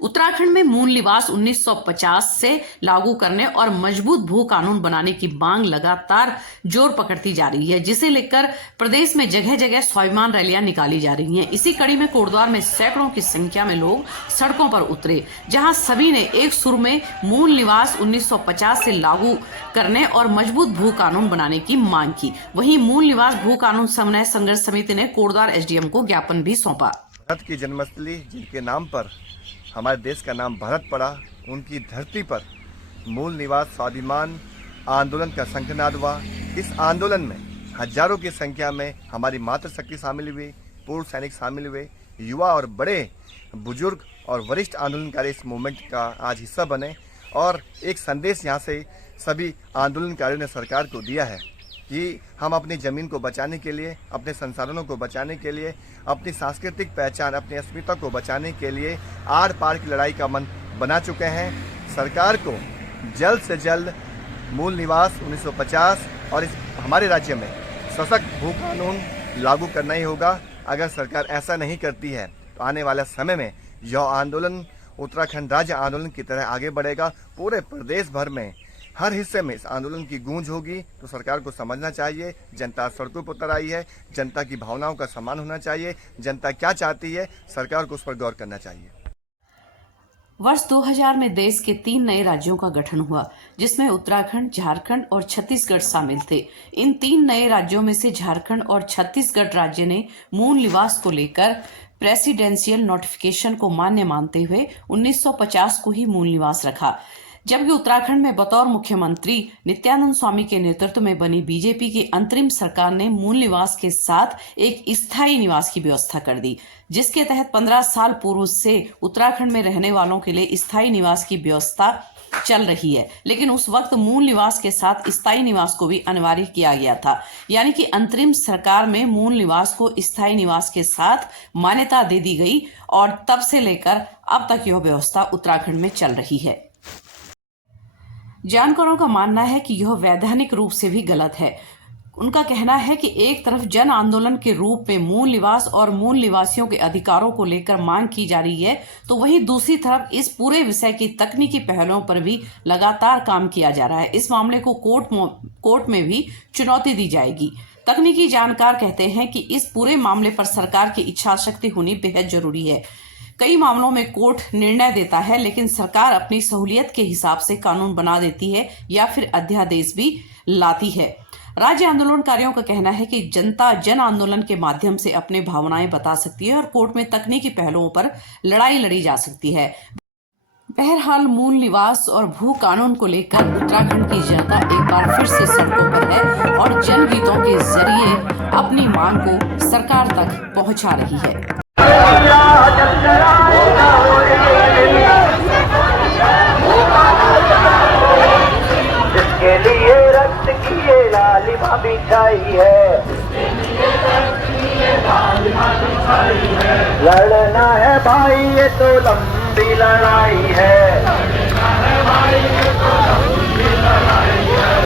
उत्तराखंड में मूल निवास 1950 से लागू करने और मजबूत भू कानून बनाने की मांग लगातार जोर पकड़ती जा रही है, जिसे लेकर प्रदेश में जगह जगह स्वाभिमान रैलियां निकाली जा रही हैं। इसी कड़ी में कोटद्वार में सैकड़ों की संख्या में लोग सड़कों पर उतरे, जहां सभी ने एक सुर में मूल निवास 1950 से लागू करने और मजबूत भू कानून बनाने की मांग की। वहीं मूल निवास भू कानून समन्वय संघर्ष समिति ने कोटद्वार एसडीएम को ज्ञापन भी सौंपा। भारत की जन्मस्थली, जिनके नाम पर हमारे देश का नाम भारत पड़ा, उनकी धरती पर मूल निवास स्वाभिमान आंदोलन का शंखनाद हुआ। इस आंदोलन में हजारों की संख्या में हमारी मातृशक्ति शामिल हुई, पूर्व सैनिक शामिल हुए, युवा और बड़े बुजुर्ग और वरिष्ठ आंदोलनकारी इस मूवमेंट का आज हिस्सा बने। और एक संदेश यहाँ से सभी आंदोलनकारियों ने सरकार को दिया है कि हम अपनी ज़मीन को बचाने के लिए, अपने संसाधनों को बचाने के लिए, अपनी सांस्कृतिक पहचान, अपनी अस्मिता को बचाने के लिए आर पार की लड़ाई का मन बना चुके हैं। सरकार को जल्द से जल्द मूल निवास 1950 और इस हमारे राज्य में सशक्त भू कानून लागू करना ही होगा। अगर सरकार ऐसा नहीं करती है तो आने वाले समय में यह आंदोलन उत्तराखंड राज्य आंदोलन की तरह आगे बढ़ेगा। पूरे प्रदेश भर में हर हिस्से में इस आंदोलन की गूंज होगी। तो सरकार को समझना चाहिए, जनता सड़कों पर उतर आई है, जनता की भावनाओं का सम्मान होना चाहिए, जनता क्या चाहती है सरकार को उस पर गौर करना चाहिए। वर्ष 2000 में देश के 3 नए राज्यों का गठन हुआ, जिसमें उत्तराखंड, झारखंड और छत्तीसगढ़ शामिल थे। इन 3 नए राज्यों में से झारखंड और छत्तीसगढ़ राज्य ने मूल निवास को लेकर प्रेसिडेंशियल नोटिफिकेशन को मान्य मानते हुए 1950 को ही मूल निवास रखा, जबकि उत्तराखंड में बतौर मुख्यमंत्री नित्यानंद स्वामी के नेतृत्व में बनी बीजेपी की अंतरिम सरकार ने मूल निवास के साथ एक स्थायी निवास की व्यवस्था कर दी, जिसके तहत 15 साल पूर्व से उत्तराखंड में रहने वालों के लिए स्थायी निवास की व्यवस्था चल रही है। लेकिन उस वक्त मूल निवास के साथ स्थायी निवास को भी अनिवार्य किया गया था, यानी कि अंतरिम सरकार में मूल निवास को स्थायी निवास के साथ मान्यता दे दी गई और तब से लेकर अब तक यह व्यवस्था उत्तराखंड में चल रही है। जानकारों का मानना है कि यह वैधानिक रूप से भी गलत है। उनका कहना है कि एक तरफ जन आंदोलन के रूप में मूल निवास और मूल निवासियों के अधिकारों को लेकर मांग की जा रही है, तो वहीं दूसरी तरफ इस पूरे विषय की तकनीकी पहलुओं पर भी लगातार काम किया जा रहा है। इस मामले को कोर्ट में भी चुनौती दी जाएगी। तकनीकी जानकार कहते हैं कि इस पूरे मामले पर सरकार की इच्छा शक्ति होनी बेहद जरूरी है। कई मामलों में कोर्ट निर्णय देता है, लेकिन सरकार अपनी सहूलियत के हिसाब से कानून बना देती है या फिर अध्यादेश भी लाती है। राज्य आंदोलनकारियों का कहना है कि जनता जन आंदोलन के माध्यम से अपने भावनाएं बता सकती है और कोर्ट में तकनीकी पहलुओं पर लड़ाई लड़ी जा सकती है। बहरहाल मूल निवास और भू कानून को लेकर उत्तराखंड की जनता एक बार फिर से सड़कों पर है और जनगीतों के जरिए अपनी मांग को सरकार तक पहुंचा रही है। इसके लिए रक्त की ये लालिमा बिछाई है, लड़ना है भाई ये तो लंबी लड़ाई है।